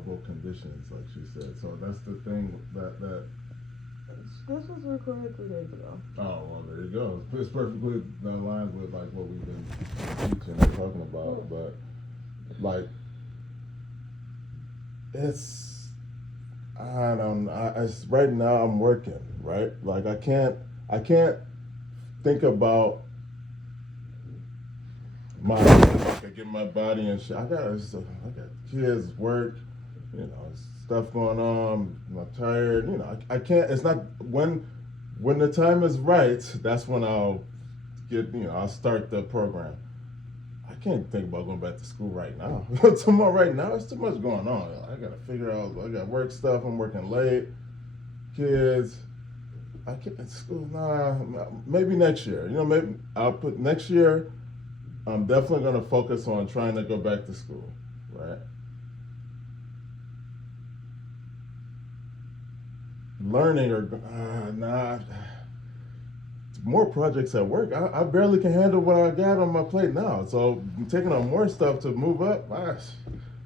favorable conditions, like she said. So that's the thing that. This was recorded 3 days ago. Oh well, there you go. It's perfectly aligned with like what we've been teaching and talking about. But like, it's I don't. Right now I'm working, right? Like I can't think about my like I get my body and shit. I got kids, work, stuff going on. I'm tired. I can't. It's not when the time is right. That's when I'll I'll start the program. I can't think about going back to school right now. Tomorrow, right now, it's too much going on. I gotta figure out. I got work stuff. I'm working late. Kids. I can't school. Nah, maybe next year. Maybe I'll put next year. I'm definitely going to focus on trying to go back to school, right? Learning or nah, more projects at work. I barely can handle what I got on my plate now. So I'm taking on more stuff to move up. Gosh,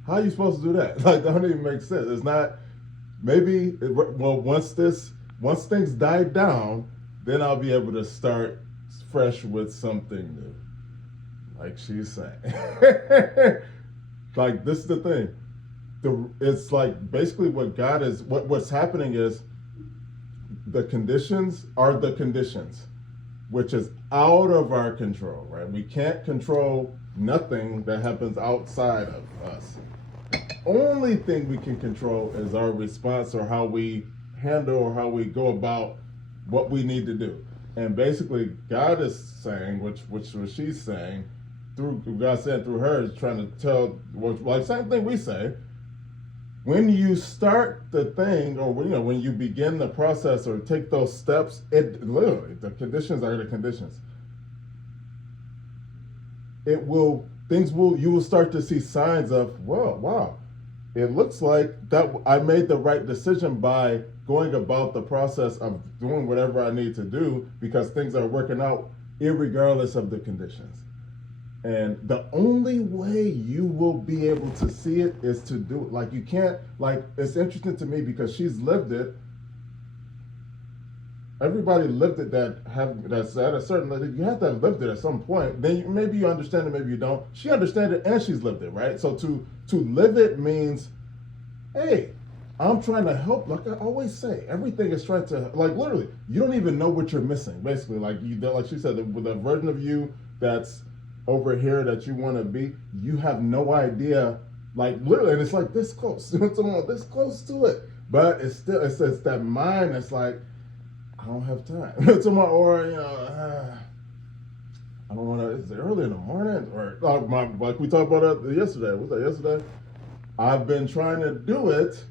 how are you supposed to do that? Like, that don't even make sense. It's not. Maybe once things die down, then I'll be able to start fresh with something new. Like she's saying. Like, this is the thing. It's like basically what's happening is the conditions are the conditions, which is out of our control, right? We can't control nothing that happens outside of us. Only thing we can control is our response, or how we handle, or how we go about what we need to do. And basically, God is saying, which she's saying, through God said through her, is trying to tell, like same thing we say. When you start the thing, or when you begin the process or take those steps, it literally, the conditions are the conditions. You will start to see signs of, well, wow, it looks like that I made the right decision by going about the process of doing whatever I need to do, because things are working out irregardless of the conditions. And the only way you will be able to see it is to do it. Like, you can't, like, it's interesting to me because she's lived it. Everybody lived it that's at a certain level. You have to have lived it at some point. Then maybe you understand it, maybe you don't. She understands it and she's lived it, right? So to live it means, hey, I'm trying to help. Like I always say, everything is trying to, like, literally, you don't even know what you're missing. Basically, like she said, with the version of you that's over here that you want to be, you have no idea. Like, literally, and it's like this close, this close to it, but it's still it's that mind that's like, I don't have time. Tomorrow, or I don't want to. Is it early in the morning, or like we talked about it yesterday? Was that yesterday? I've been trying to do it,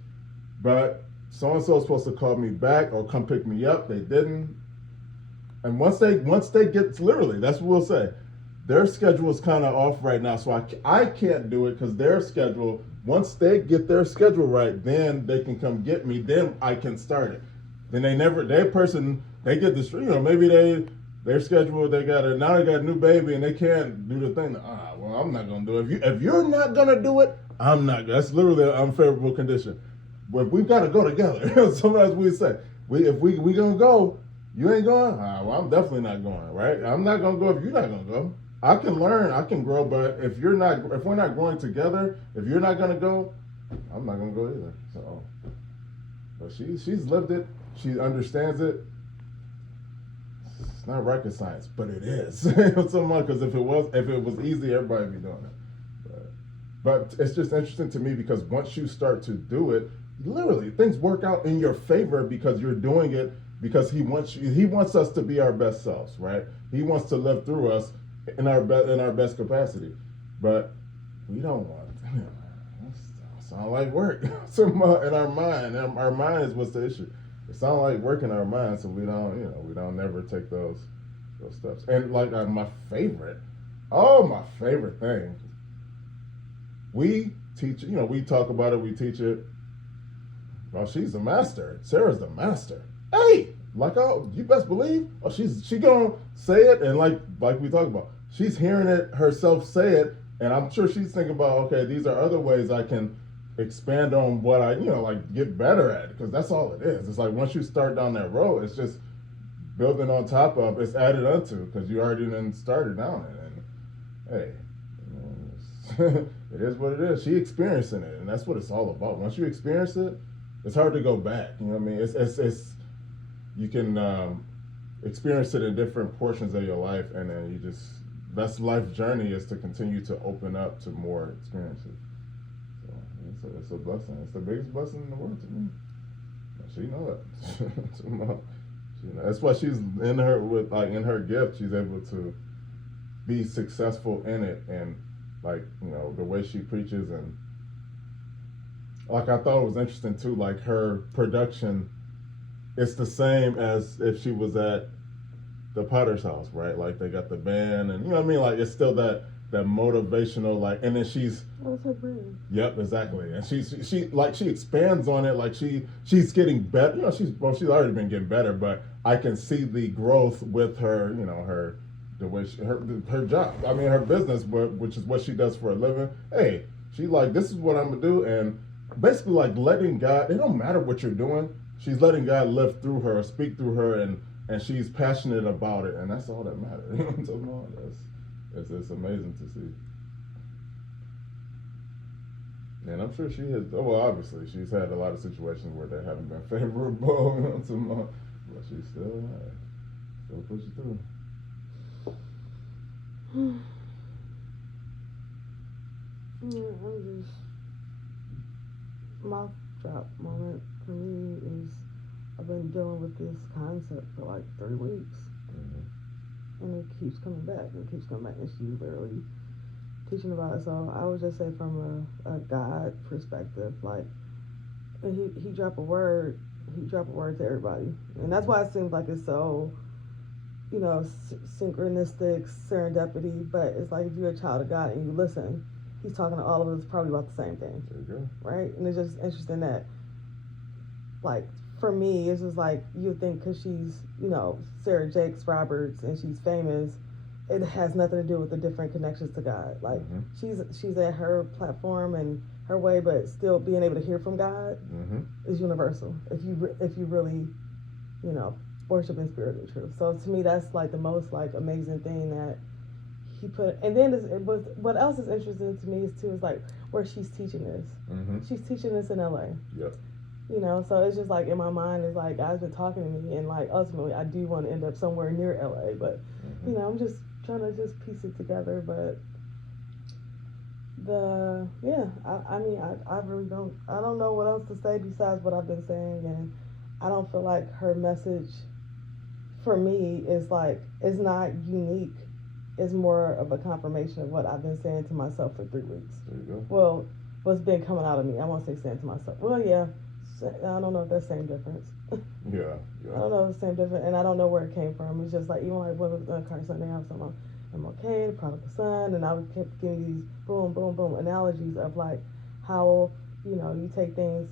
but so and so is supposed to call me back or come pick me up. They didn't. And once they get, literally, that's what we'll say. Their schedule is kind of off right now, so I can't do it because their schedule. Once they get their schedule right, then they can come get me. Then I can start it. Then they get this. Maybe their schedule. They got a new baby and they can't do the thing. Well, I'm not gonna do it. If you're not gonna do it, I'm not. That's literally an unfavorable condition. But we've got to go together. Sometimes we say, if we gonna go, you ain't going. Well, I'm definitely not going. Right? I'm not gonna go if you're not gonna go. I can learn, I can grow, but if we're not growing together, if you're not gonna go, I'm not gonna go either. So, but she's lived it. She understands it. It's not rocket science, but it is. Because if it was easy, everybody would be doing it. But it's just interesting to me because once you start to do it, literally things work out in your favor because you're doing it because he wants us to be our best selves, right? He wants to live through us in our best capacity, but we don't want. Sound like work. So in our mind is what's the issue. It sounds like work in our mind, so we don't never take those steps. And like my favorite thing. We teach. We talk about it. We teach it. Well, she's a master. Sarah's the master. Hey, like, oh, you best believe. Oh, she gonna say it, and like we talk about, she's hearing it herself say it, and I'm sure she's thinking about, okay, these are other ways I can expand on what I, like get better at, because that's all it is. It's like once you start down that road, it's just building on top of, it's added onto, because you already then started down it. And hey, it is what it is. She experiencing it, and that's what it's all about. Once you experience it, it's hard to go back. You know what I mean? It's you can experience it in different portions of your life, and then you just, that's life journey, is to continue to open up to more experiences. So it's a blessing. It's the biggest blessing in the world to me. She know it. She know. That's why she's in her, with like in her gift, she's able to be successful in it, and like, the way she preaches. And like, I thought it was interesting too, like her production, it's the same as if she was at the Potter's house, right? Like they got the band, and you know what I mean, like it's still that motivational, like, and then she's, what's her brand? Yep, exactly. And she like, she expands on it, like she's getting better. She's already been getting better, but I can see the growth with her. Her, the way her job. I mean, her business, which is what she does for a living. Hey, she like, this is what I'm gonna do, and basically like letting God. It don't matter what you're doing. She's letting God live through her, speak through her, and she's passionate about it, and that's all that matters. You know what I'm talking about? It's amazing to see. And I'm sure she has. Well, obviously, she's had a lot of situations where they haven't been favorable, but she still pushes through. I'm just, my drop moment for me is, I've been dealing with this concept for like 3 weeks, and it keeps coming back. And she's literally teaching about it. So I would just say, from a God perspective, like, he dropped a word. He dropped a word to everybody, and that's why it seems like it's so, synchronistic, serendipity. But it's like, if you're a child of God and you listen, he's talking to all of us probably about the same thing. There you go. Right? And it's just interesting that, like, for me, it's just like, you think because she's, Sarah Jakes Roberts, and she's famous, it has nothing to do with the different connections to God. Like, she's at her platform and her way, but still being able to hear from God is universal. If you really, worship in spirit and truth. So to me, that's like the most like amazing thing that he put. And then what else is interesting to me is like where she's teaching this. She's teaching this in LA. Yep. So it's just like, in my mind, it's like, God's been talking to me, and like ultimately I do want to end up somewhere near LA, but I'm just trying to just piece it together. But I really don't know what else to say besides what I've been saying. And I don't feel like her message for me is like, it's not unique. It's more of a confirmation of what I've been saying to myself for 3 weeks. There you go. Well, what's been coming out of me. I won't say saying to myself. Well, yeah. I don't know if that's the same difference. Yeah. I don't know if it's the same difference, and I don't know where it came from. It's just like, even like when we was Car Sunday, I was talking about MLK, the prodigal son, and I would keep giving these boom, boom, boom analogies of like how, you take things,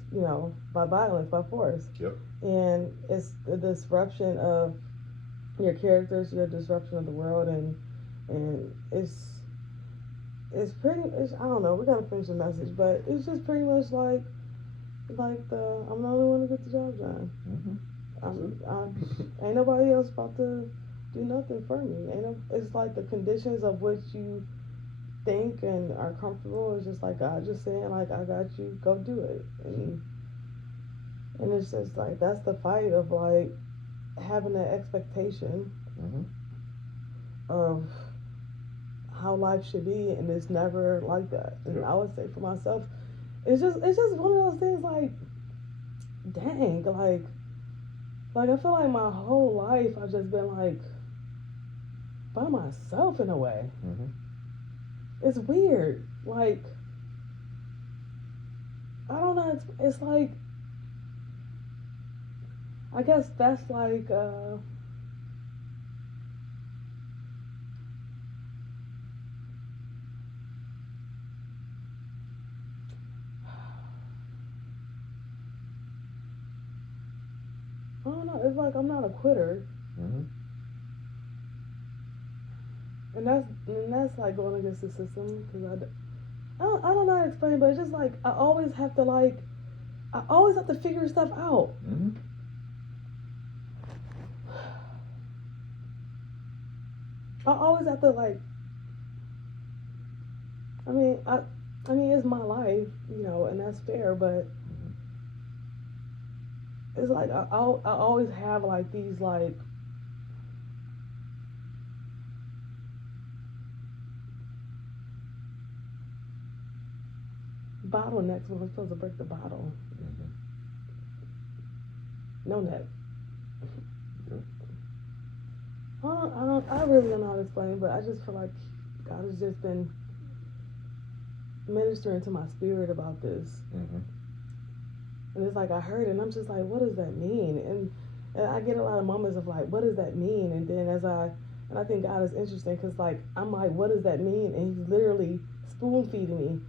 by violence, by force. Yep. And it's the disruption of your characters, your disruption of the world, and it's pretty. I don't know. We gotta finish the message, but it's just pretty much like I'm the only one to get the job done. Ain't nobody else about to do nothing for me. It's like the conditions of which you think and are comfortable is just like God just saying, like, I got you, go do it. And it's just like, that's the fight of like having an expectation of how life should be, and it's never like that. And I would say for myself, it's just one of those things, like, dang, like I feel like my whole life I've just been like by myself in a way. It's weird. Like, I don't know. It's like, I guess that's like I don't know. It's like I'm not a quitter, and that's like going against the system, because I don't know how to explain, but it's just like I always have to figure stuff out. Mm-hmm. I always have to like. I mean, it's my life, and that's fair. But it's like I always have like these like bottlenecks when I'm supposed to break the bottle. Mm-hmm. No neck. Yep. I really don't know how to explain, but I just feel like God has just been ministering to my spirit about this. Mm-hmm. And it's like I heard it and I'm just like, what does that mean? And I get a lot of moments of like, what does that mean? And then and I think God is interesting because like I'm like, what does that mean? And He's literally spoon feeding me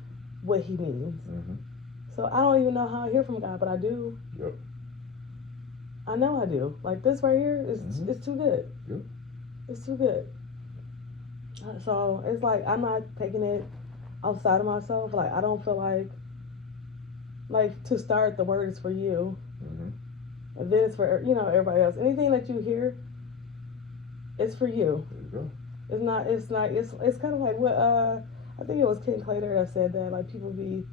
what He means. Mm-hmm. So I don't even know how I hear from God, but I do. Yep. I know I do. Like this right here is Mm-hmm. it's too good. Yep. It's too good. So it's like I'm not taking it outside of myself. Like I don't feel like to start the word is for you, Mm-hmm. and then it's for everybody else. Anything that you hear, it's for you. There you go. It's not. It's not. It's kind of like what I think it was Ken Claytor that said that like people be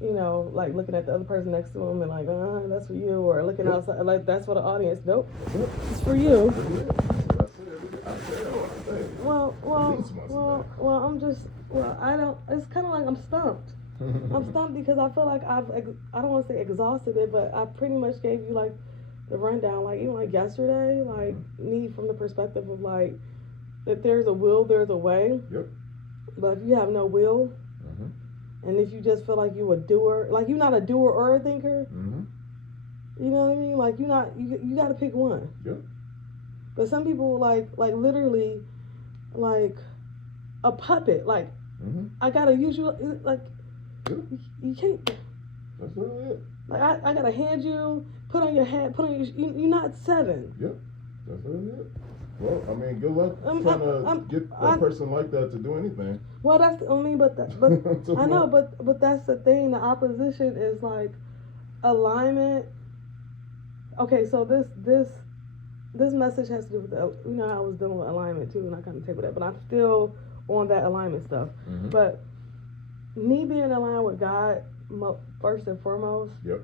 like looking at the other person next to them and like that's for you, or looking outside like that's for the audience. Nope, it's for you. Well, I'm just, I don't, it's kind of like I'm stumped. I'm stumped because I feel like I don't want to say exhausted it, but I pretty much gave you like the rundown, like even like yesterday, like me from the perspective of like, if there's a will, there's a way. Yep. But if you have no will, and if you just feel like you a doer, like you're not a doer or a thinker, you know what I mean? Like you're not, you got to pick one. Yep. But some people like literally, like a puppet. Like I gotta use you. Like you can't. That's really it. Like I gotta hand you, put on your hat, put on your. You're not 7. Yep. That's really it. Well, I mean, good luck trying to get a person like that to do anything. Well, that's I mean, but I know, but that's the thing. The opposition is like alignment. Okay, so this message has to do with I was dealing with alignment too, and I kind of take with that, but I'm still on that alignment stuff. But me being aligned with God first and foremost. Yep.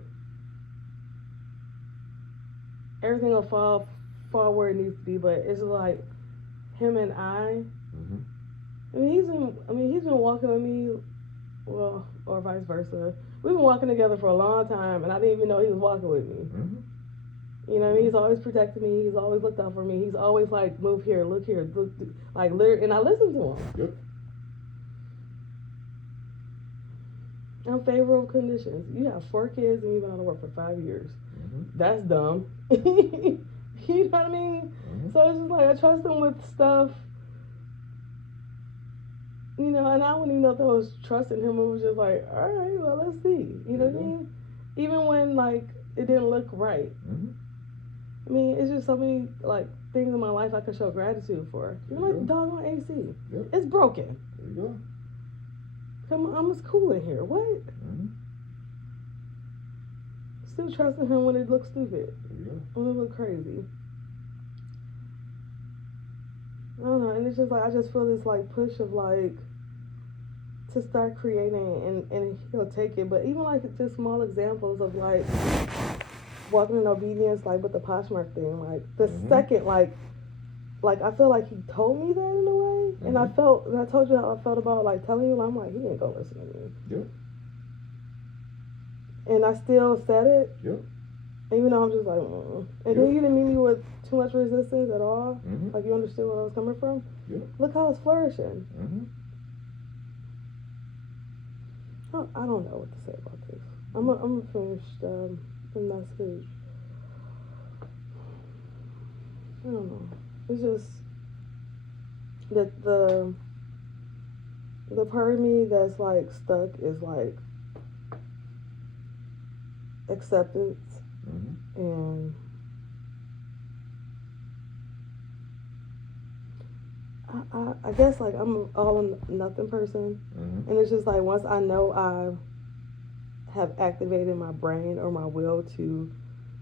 Everything will fall where it needs to be, but it's like him and I. I mean, he's been walking with me, well, or vice versa. We've been walking together for a long time, and I didn't even know he was walking with me. You know what I mean? He's always protected me. He's always looked out for me. He's always like, move here, look here, like, and I listen to him. Yep. I'm favorable conditions. You have 4 kids and you've been out of work for 5 years. That's dumb. You know what I mean? So it's just like I trust him with stuff. And I wouldn't even know if I was trusting him. It was just like, all right, well, let's see. You know what I mean? Even when like it didn't look right. I mean, it's just so many like things in my life I could show gratitude for. Even like the doggone AC. Yep. It's broken. There you go. Come on, it's cool in here. What? Still trusting him when it looks stupid. There you go. When it looks crazy. I don't know, and it's just like I just feel this like push of like to start creating and he'll take it. But even like just small examples of like walking in obedience, like with the Poshmark thing, like the second like I feel like he told me that in a way, and I told you how I felt about like telling you, I'm like, he ain't gonna listen to me. Yep. And I still said it. Yep. Even though I'm just like, and then you didn't meet me with too much resistance at all. Like you understood where I was coming from. Yep. Look how it's flourishing. I don't know what to say about this. I'm gonna finish the message. I don't know. It's just that the part of me that's like stuck is like acceptance. And I guess like I'm an all or nothing person, and it's just like once I know I have activated my brain or my will to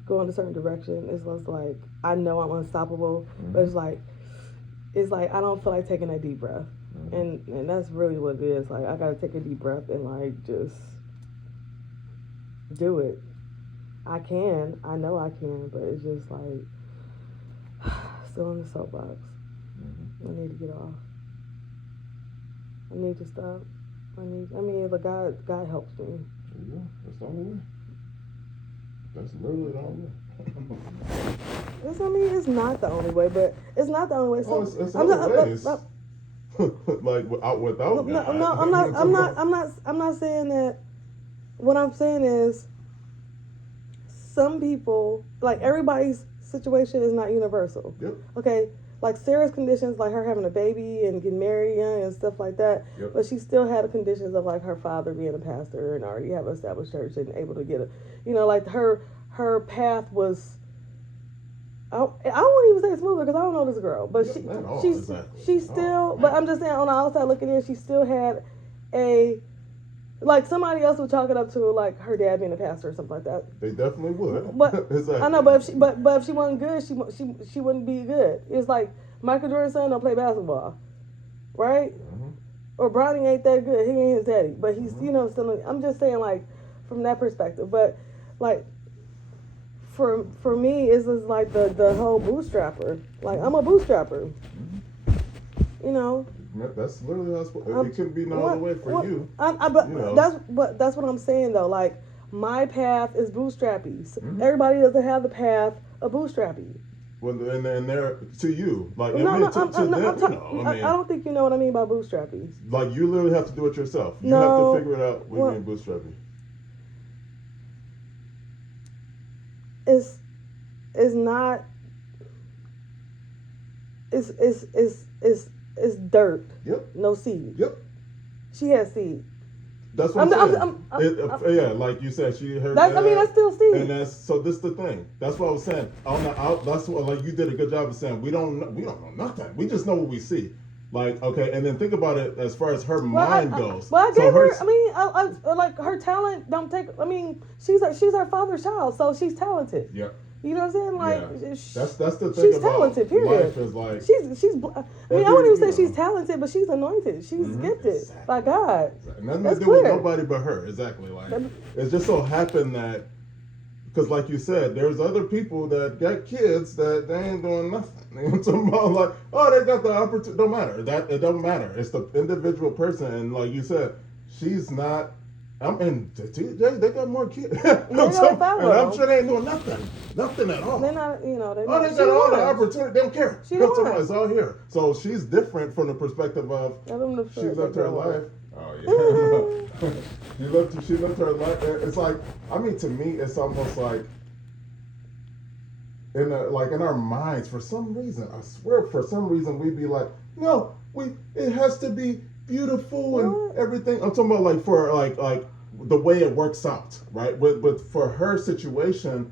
go in a certain direction, it's just like I know I'm unstoppable. But it's like I don't feel like taking that deep breath, and that's really what it is. Like I gotta take a deep breath and like just do it. I know I can, but it's just like still in the soapbox. I need to get off. I need to stop. I mean, but God helps me. Yeah, that's the only way. That's literally the only way. I mean, it's not the only way, but it's not the only way. So it's other ways. Like without no, God. no, I'm not saying that. What I'm saying is, some people, like everybody's situation is not universal. Yep. Okay. Like Sarah's conditions, like her having a baby and getting married young and stuff like that. Yep. But she still had the conditions of like her father being a pastor and already have an established church and able to get a, like her path was. I won't even say smoother because I don't know this girl, but she's still. But I'm just saying on the outside looking in, she still had a. Like somebody else would chalk it up to like her dad being a pastor or something like that. They definitely would. But exactly. I know, but if she wasn't good, she wouldn't be good. It's like Michael Jordan's son don't play basketball, right? Or Bronny ain't that good. He ain't his daddy, but he's still. I'm just saying like from that perspective, but like for me, it's just like the whole bootstrapper. Like I'm a bootstrapper, That's literally how it could be no other way for you. That's what I'm saying though. Like my path is bootstrappy. Everybody doesn't have the path of bootstrappy. Well, and they're to you, like I don't think you know what I mean by bootstrappy. Like you literally have to do it yourself. You have to figure it out. What you mean bootstrappy? It's not. It's dirt. Yep. No seed. Yep. She has seed. That's what I'm saying. Yeah, like you said, she heard. That's still seed. And this is the thing. That's what I was saying. That's what like you did a good job of saying. We don't know nothing. We just know what we see. Like okay, and then think about it as far as her mind goes. Well, I gave her. I mean, I like her talent. Don't take. I mean, she's her father's child, so she's talented. Yeah. You know what I'm saying? Like, that's the thing. She's about talented. Period. Life is like she's. I mean, I wouldn't even say she's talented, but she's anointed. She's gifted by God. And nothing to do with nobody but her. Exactly. Like it just so happened that because, like you said, there's other people that got kids that they ain't doing nothing. You know what I'm talking about? Like, oh, they got the opportunity. Don't matter. That it don't matter. It's the individual person, and like you said, she's not. TJ, they got more kids. And I'm sure they ain't doing nothing at all. They're not, they got all the opportunity. They don't care. It's all here. So she's different from the perspective of she lived her life. Oh yeah, she lived her life. It's like, I mean, to me, it's almost like in our minds, for some reason, I swear, for some reason, we'd be like, no, it has to be beautiful and everything. I'm talking about like for like the way it works out, right? With for her situation,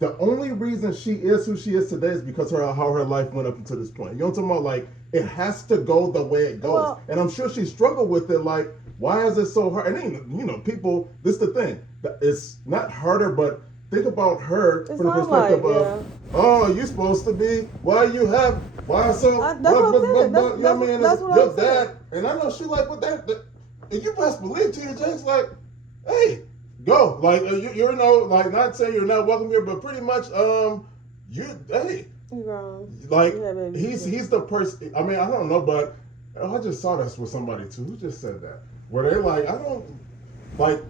the only reason she is who she is today is because how her life went up until this point. You know what I'm talking about? Like it has to go the way it goes, and I'm sure she struggled with it. Like, why is it so hard? And people. This is the thing. It's not harder, but think about her from the perspective of, oh, you supposed to be. Why so? That's what I'm saying. That's what your dad. And I know she like what that. And you best believe Tia James like, hey, go. Like you're like not saying you're not welcome here, but pretty much hey. Like he's the person. I mean I don't know, but I just saw this with somebody too. Who just said that? Where they're like, I don't like.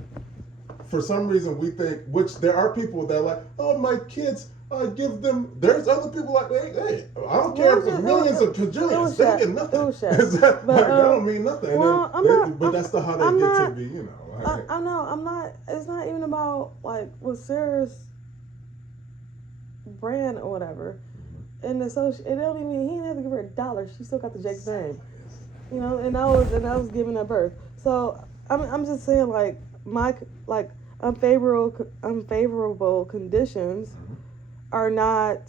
For some reason, we think, which there are people that are like, oh, my kids, I give them. There's other people like, hey, I don't care if it's millions of bajillions, they get nothing. That don't mean nothing. But that's how they get to be, Like, I know. I'm not. It's not even about like with Sarah's brand or whatever. And it don't even. He didn't have to give her $1. She still got the Jake's name. And I was giving her birth. So I'm just saying like unfavorable conditions are not.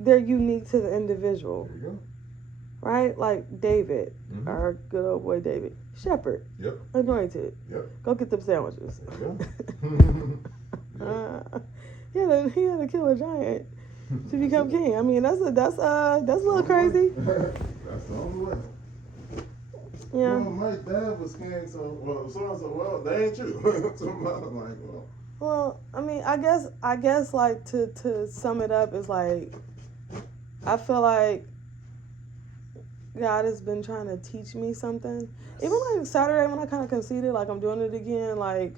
They're unique to the individual. There you go. right? Like David, Mhm. our good old boy David, shepherd, Yep. anointed. Yep. Go get them sandwiches. Yeah. He had to kill a giant to become king. I mean, that's a little crazy. That's the only way. Yeah. Well, my dad was king, so well, they ain't you. So I'm like, well. Well, I mean, I guess like to sum it up is like, I feel like God has been trying to teach me something. Even like Saturday when I kind of conceded, like I'm doing it again, like,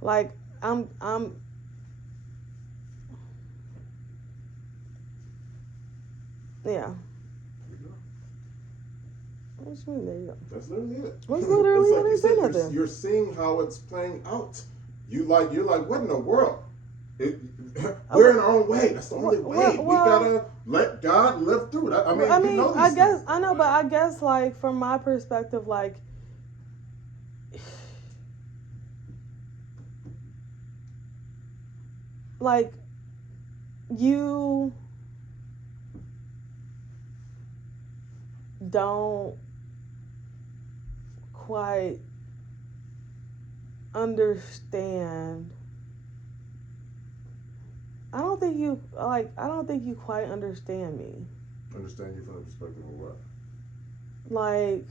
like I'm, yeah. What you mean? There you go. That's literally it. What's literally? It's I like you didn't say said, nothing. you're seeing how it's playing out. You're like, what in the world? We're in our own way. That's the only way. We gotta let God live through that. I mean, you know these I guess things, I know, but I guess like from my perspective, like, you don't quite understand. I don't think you quite understand me. Understand you from the perspective of what? Like,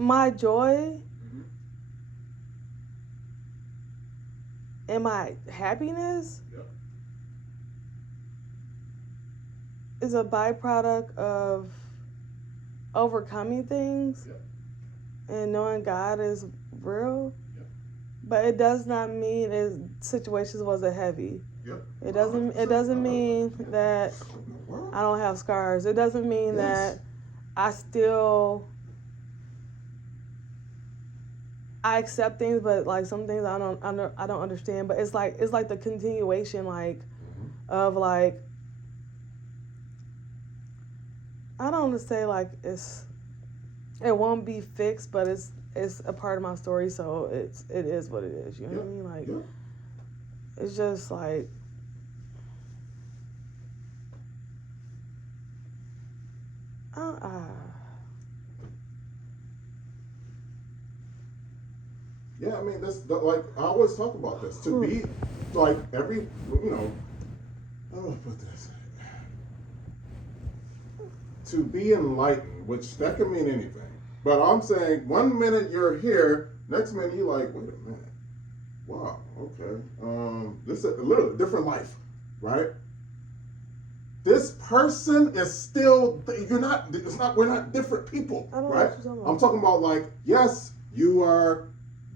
my joy and my happiness is a byproduct of overcoming things and knowing God is real. But it does not mean situations wasn't heavy. It doesn't mean that I don't have scars. It doesn't mean that I accept things, but like some things I don't understand. But it's like the continuation, like, of like, I don't want to say like it won't be fixed, but it's a part of my story, so it is what it is. You know what I mean? Like, it's just like, yeah, I mean, like I always talk about this. To be like how do I put this? To be enlightened, which that can mean anything. But I'm saying 1 minute you're here, next minute you're like, wait a minute. Wow, okay. This is a little different life, right? This person is still, we're not different people, right? I'm talking about like, yes, you are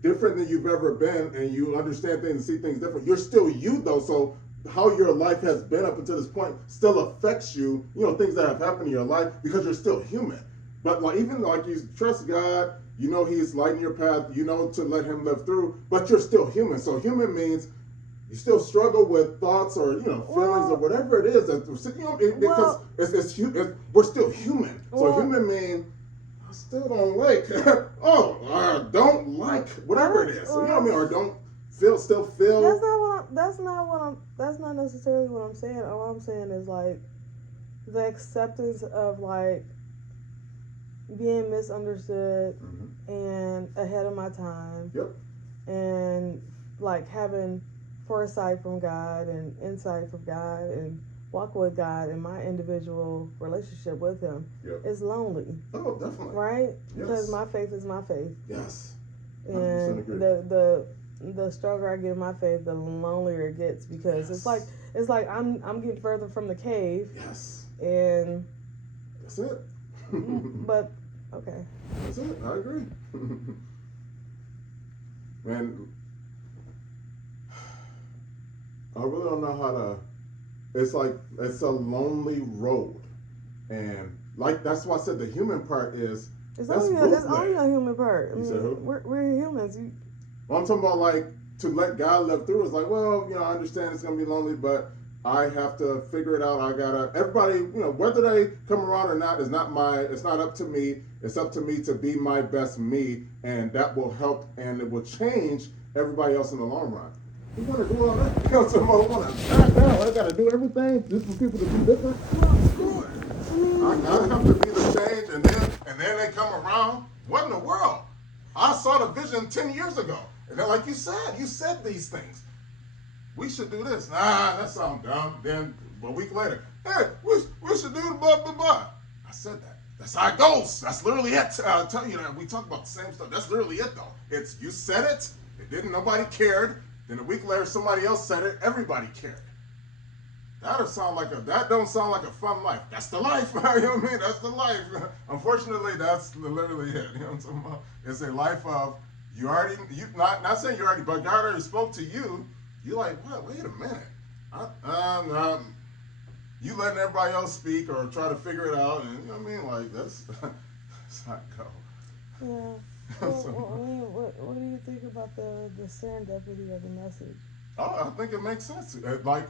different than you've ever been and you understand things and see things different. You're still you though, so how your life has been up until this point still affects you, things that have happened in your life because you're still human. But like even like you trust God, He's lighting your path, to let Him live through, but you're still human. So human means you still struggle with thoughts or feelings or whatever it is because we're still human. So human means I still don't like. I don't like whatever it is. So, you know what I mean? Or don't still feel. That's not necessarily what I'm saying. All I'm saying is like the acceptance of like being misunderstood and ahead of my time. And like having foresight from God and insight from God and walk with God in my individual relationship with Him is lonely. Oh, definitely. Right? Because my faith is my faith. Yes. 100% and agree. The stronger I get in my faith, the lonelier it gets because it's like I'm getting further from the cave. Yes. And that's it. But okay. That's it. I agree. Man, I really don't know how to. It's like it's a lonely road, and like that's why I said the human part is. It's only a human part. I mean, we're humans. I'm talking about like to let God live through. It's like, well, you know, I understand it's gonna be lonely, but I have to figure it out. I gotta. Everybody, you know, whether they come around or not is not my. It's not up to me. It's up to me to be my best me, and that will help and it will change everybody else in the long run. You want to do all that? You know, somebody want to back down. I got to do everything just for people to be different. Screw it. I have to be the change, and then they come around. What in the world? I saw the vision 10 years ago, and then like you said these things. We should do this. Nah, that sounds dumb. Then a week later, hey, we should do the blah blah blah. I said that. That's how it goes. That's literally it. I'll tell you that we talk about the same stuff. That's literally it though. It's you said it. It didn't. Nobody cared. Then a week later, somebody else said it. Everybody cared. That don't sound like a fun life. That's the life. You know what I mean? That's the life. Unfortunately, that's literally it. You know what I'm talking about? It's a life of you not saying you already, but God already spoke to you. You're like, what? Wait a minute. You letting everybody else speak or try to figure it out, and you know what I mean? Like that's not go. Yeah. What do you think about the serendipity of the message? Oh, I think it makes sense. Like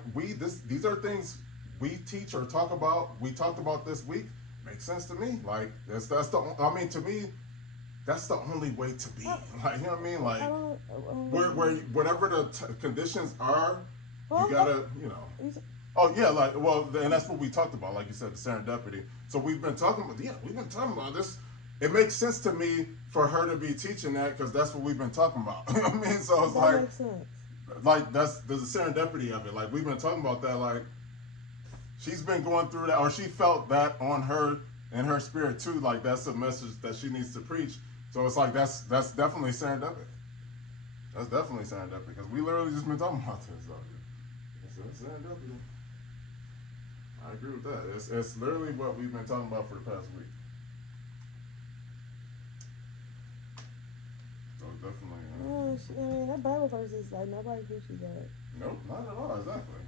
these are things we teach or talk about. We talked about this week. Makes sense to me. Like that's the. I mean, to me, that's the only way to be. Like you know what I mean? Like where whatever the conditions are, you gotta Oh yeah, like and that's what we talked about. Like you said, the serendipity. So we've been talking about this. It makes sense to me for her to be teaching that because that's what we've been talking about. You know what I mean? So it's that makes sense. Like there's a serendipity of it. Like we've been talking about that. Like she's been going through that, or she felt that on her in her spirit too. Like that's a message that she needs to preach. So it's like that's definitely serendipity. That's definitely serendipity because we literally just been talking about this. So it's serendipity. I agree with that. It's literally what we've been talking about for the past week. So definitely. I mean, that Bible verse is like nobody preaches that. Nope, not at all. Exactly.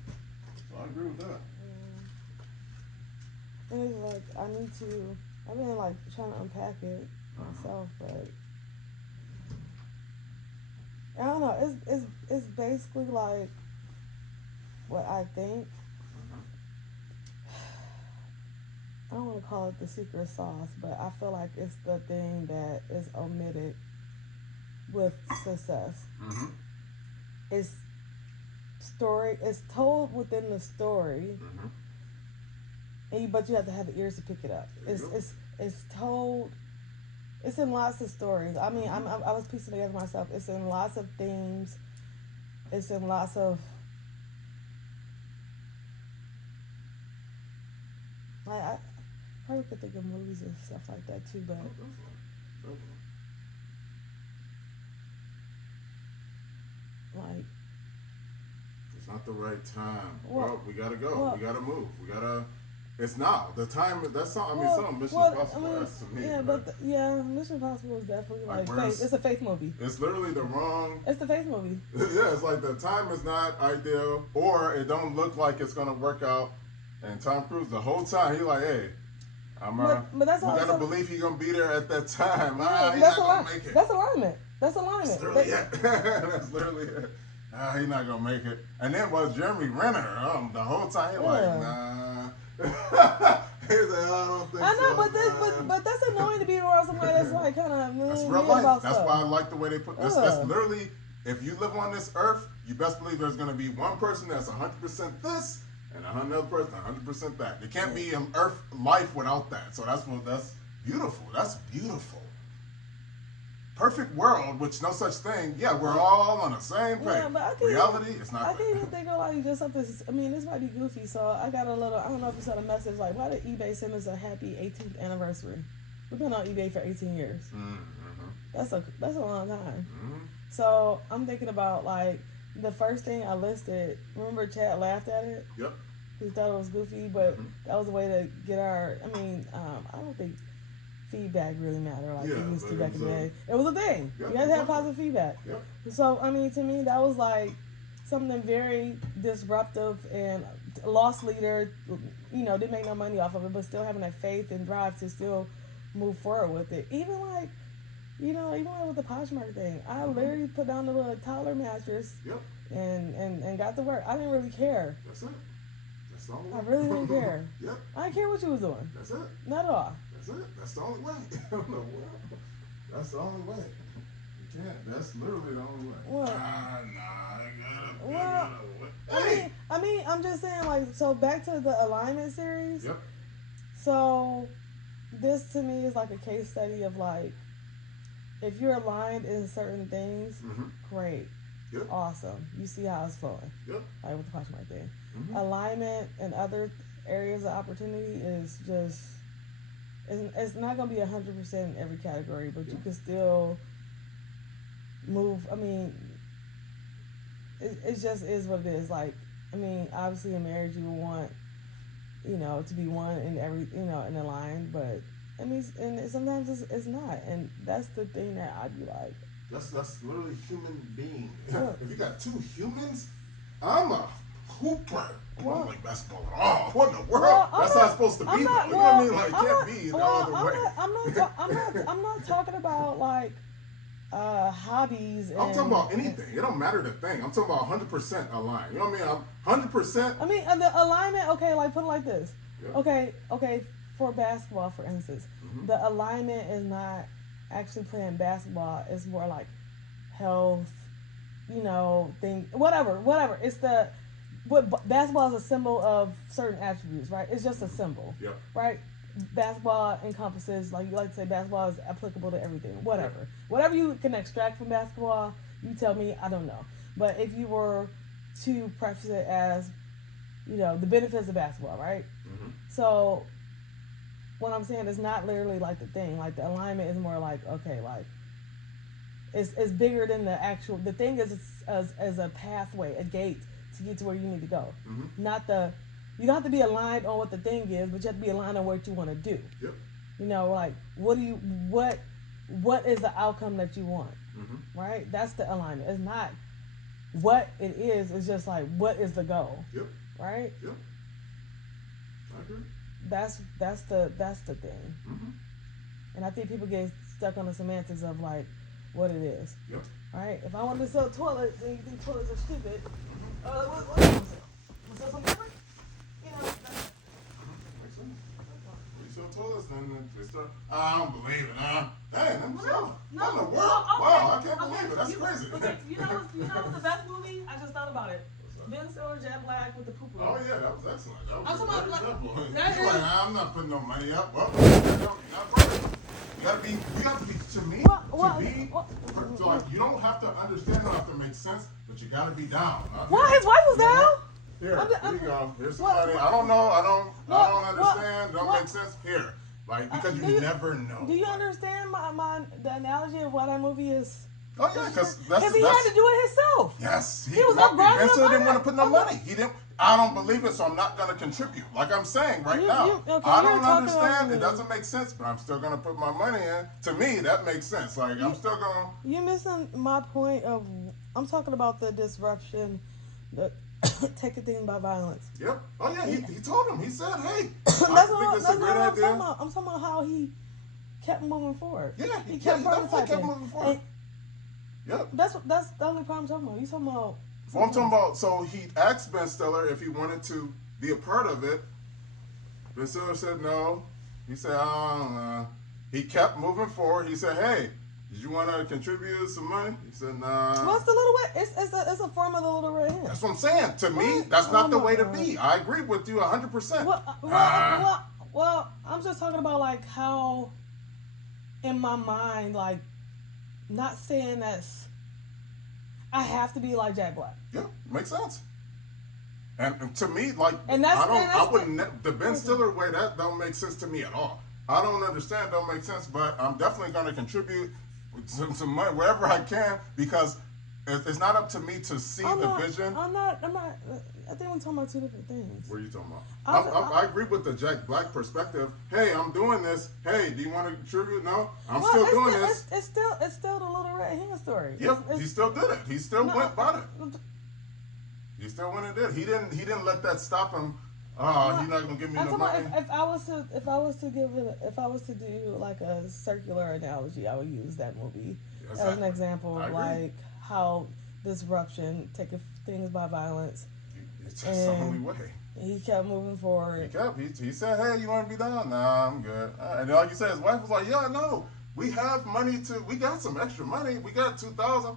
So I agree with that. And it's like I've been like trying to unpack it myself, but I don't know. It's basically like what I think. I don't want to call it the secret sauce, but I feel like it's the thing that is omitted with success. Mm-hmm. It's told within the story, but you have to have the ears to pick it up. It's told. It's in lots of stories. I mean, I was piecing together myself. It's in lots of themes. It's in lots of I probably could think of movies and stuff like that too, but like it's not the right time. Well, we gotta go. We gotta move. It's now. The time. That's not. I mean, some Mission Impossible. That's to me. Yeah, Mission Impossible is definitely like faith. It's a faith movie. It's literally the wrong. It's the faith movie. Yeah, it's like the time is not ideal, or it don't look like it's gonna work out. And Tom Cruise, the whole time, he like, hey, but that's we gotta believe he's gonna be there at that time. He's not gonna make it. That's alignment. That's literally it. That's literally it. He's not gonna make it. And then was Jeremy Renner the whole time. He like, nah. He's like, I don't think I know, so, but that's annoying to be around somebody that's like kind of that's real life. That's why I like the way they put this. That's literally, if you live on this earth, you best believe there's gonna be one person that's 100% this. And another person, 100% that. There can't be an earth life without that. So that's beautiful. That's beautiful. Perfect world, which no such thing. Yeah, we're all on the same page. Yeah, but reality, it's not. I can't even think of like just something. I mean, this might be goofy. So I got a little. I don't know if you saw the message. Like, why did eBay send us a happy 18th anniversary? We've been on eBay for 18 years. That's a long time. So I'm thinking about like. The first thing I listed, remember Chad laughed at it? Yep. He thought it was goofy, but that was a way to get our, I don't think feedback really mattered like it used to back in the day. It was a thing. Yep, you had to have positive feedback. Yep. So, I mean, to me, that was like something very disruptive and lost leader, didn't make no money off of it, but still having that faith and drive to still move forward with it. Even like, Even like with the Poshmark thing, I literally put down the little toddler mattress Yep. and got to work. I didn't really care. That's it. That's the only I way. really didn't care. Yep. I didn't care what you was doing. That's it. Not at all. That's it. That's the only way. No, that's the only way. You can't. That's literally the only way. What? Well, hey. I mean, I'm just saying, like, so back to the alignment series. Yep. So, this to me is like a case study of like, if you're aligned in certain things, great, Yep. awesome. You see how it's flowing. Yep. Like with the Poshmark thing. Mm-hmm. Alignment and other areas of opportunity is just, it's not going to be 100% in every category, but you can still move. I mean, it just is what it is. Like, I mean, obviously in marriage you want, to be one in every, in a line, but I mean, and sometimes it's not, and that's the thing that I'd be like. That's literally human being. If you got two humans, I'm a hooper. I don't like basketball at all. What in the world? Well, that's not supposed to be. You know what I mean? Like, it can't be the other way. I'm not talking about like hobbies. I'm talking about anything. It don't matter the thing. I'm talking about 100% aligned. You know what I mean? I'm 100%. I mean, the alignment. Okay, like put it like this. Yeah. Okay. For basketball, for instance, the alignment is not actually playing basketball. It's more like health, thing, whatever. It's basketball is a symbol of certain attributes, right? It's just a symbol, right? Basketball encompasses, like you like to say, basketball is applicable to everything. Whatever you can extract from basketball, you tell me. I don't know, but if you were to preface it as, the benefits of basketball, right? So what I'm saying is not literally like the thing. Like the alignment is more like, okay, like it's bigger than the thing is as a pathway, a gate to get to where you need to go. Not you don't have to be aligned on what the thing is, but you have to be aligned on what you want to do. Yep. Like what is the outcome that you want? Right? That's the alignment. It's not what it is, it's just like what is the goal? Yep. Right? Yep. I agree. That's the thing. And I think people get stuck on the semantics of like what it is. Yep. Right? If I wanted to sell toilets and you think toilets are stupid, what do you want to sell? Want to sell something different? Makes sense. We sell toilets, then we start. I don't believe it, huh? Dang, I'm so. What in the world? Wow, I can't believe it. That's crazy. Okay, you know what's the best movie? I just thought about it. Ben Stiller, Jack Black with the poo-poo. Oh yeah, that was excellent. That was I'm talking about You're like, I'm not putting no money up. Well, not perfect. You gotta be to me. So like, you don't have to understand. You don't have to make sense, but you gotta be down. Well, his wife was down. Here you go. Here's some money. I don't know. I don't understand. Don't make sense. Here, like because you never know. Do you understand the analogy of why that movie is? Oh yeah, because he had to do it himself. Yes, he was up Ben Stiller didn't want to put no money. He didn't. I don't believe it, so I'm not going to contribute. Like I'm saying right now, I don't understand. It doesn't make sense, but I'm still going to put my money in. To me, that makes sense. Like I'm still going. You're missing my point of. I'm talking about the disruption, the take a thing by violence. Yep. Oh yeah, he told him. He said, "Hey, that's what I'm talking about. I'm talking about how he kept moving forward. Yeah, he kept prototyping. Kept moving forward. Yep. That's the only problem I'm talking about. You talking about? Well, I'm talking about. So he asked Ben Stiller if he wanted to be a part of it. Ben Stiller said no. He said, he kept moving forward. He said, "Hey, did you want to contribute some money?" He said, "Nah." What's the little red? It's a form of the little red hen. That's what I'm saying. To me, that's not the way to be. I agree with you 100%. Well, I'm just talking about like how, in my mind, like. Not saying that's. I have to be like Jack Black. Yeah, makes sense. And to me, like, the Ben Stiller way, that don't make sense to me at all. I don't understand, don't make sense, but I'm definitely going to contribute some money wherever I can because it's not up to me to see the vision. I'm not. I think we're talking about two different things. What are you talking about? I agree with the Jack Black perspective. Hey, I'm doing this. Hey, do you want to contribute? No, I'm still doing this. It's still the Little Red Hen story. Yep, he still did it. He still went about it. He still went and did. He didn't let that stop him Oh, you're not gonna give me I'm the talking money. about if I was to do like a circular analogy, I would use that movie Exactly. as an example of like how disruption, taking things by violence. It's the only way. He kept moving forward. He said, "Hey, you want to be down? Nah, I'm good." And like you said, his wife was like, "Yeah, no, we have money we got some extra money. We got 2,000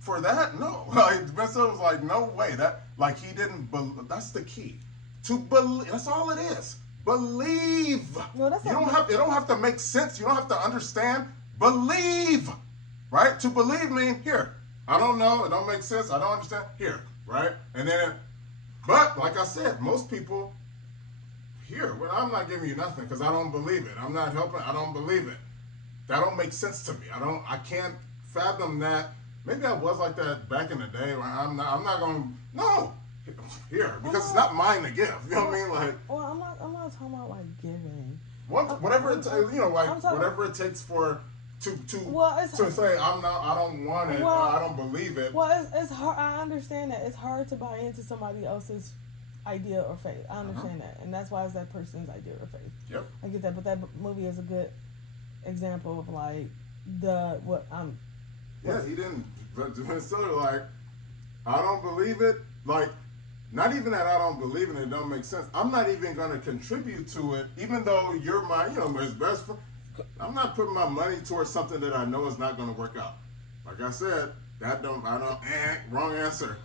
for that." No, like Ben Stiller was like, "No way." That like he didn't. That's the key. To believe. That's all it is. Believe. No, that's you don't have. It don't have to make sense. You don't have to understand. Believe. Right? To believe means here. I don't know. It don't make sense. I don't understand. Here. Right? And then. But like I said, most people here, well, I'm not giving you nothing because I don't believe it. I'm not helping. I don't believe it. That don't make sense to me. I can't fathom that. Maybe I was like that back in the day. Where I'm not going to. No, here because it's not mine to give. You know what I mean? Like. Well, I'm not talking about like giving. Whatever it takes for. To say I don't want it, I don't believe it. Well, it's hard. I understand that it's hard to buy into somebody else's idea or faith. I understand that, and that's why it's that person's idea or faith. Yep. I get that, but that movie is a good example of like Yeah, he didn't. But still, like, I don't believe it. Like, not even that I don't believe in it. It don't make sense. I'm not even going to contribute to it, even though you're his best friend. I'm not putting my money towards something that I know is not going to work out. Like I said, wrong answer.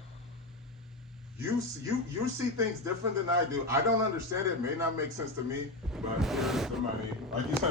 You see things different than I do. I don't understand it. It may not make sense to me, but here's the money. Like you said.